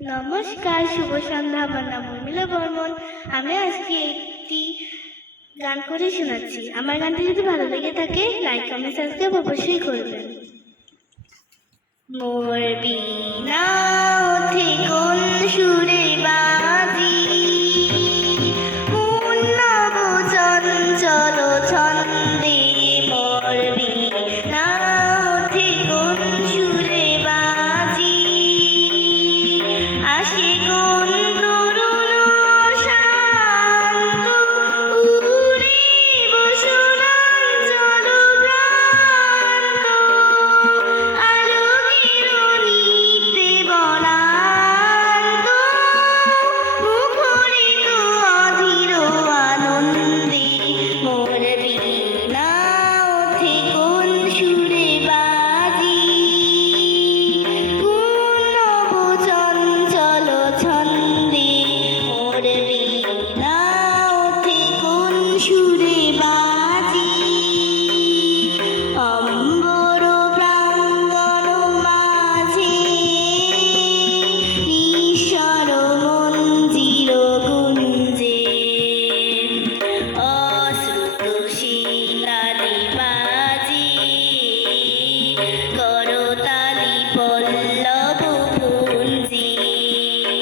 নমস্কার, শুভ সন্ধ্যা আমার নাম উর্মিলা বর্মন। আমি আজকে একটি গান করে শোনাচ্ছি। আমার গানটি যদি ভালো লেগে থাকে লাইক কমেন্ট সাবস্ক্রাইব অবশ্যই করবেন। মোর বিনা কোন সুরে বাজি। উন্নব চঞ্চল ছন্দে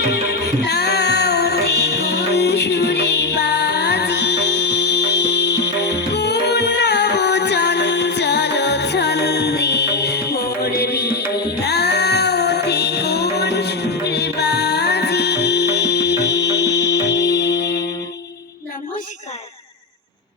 Hi.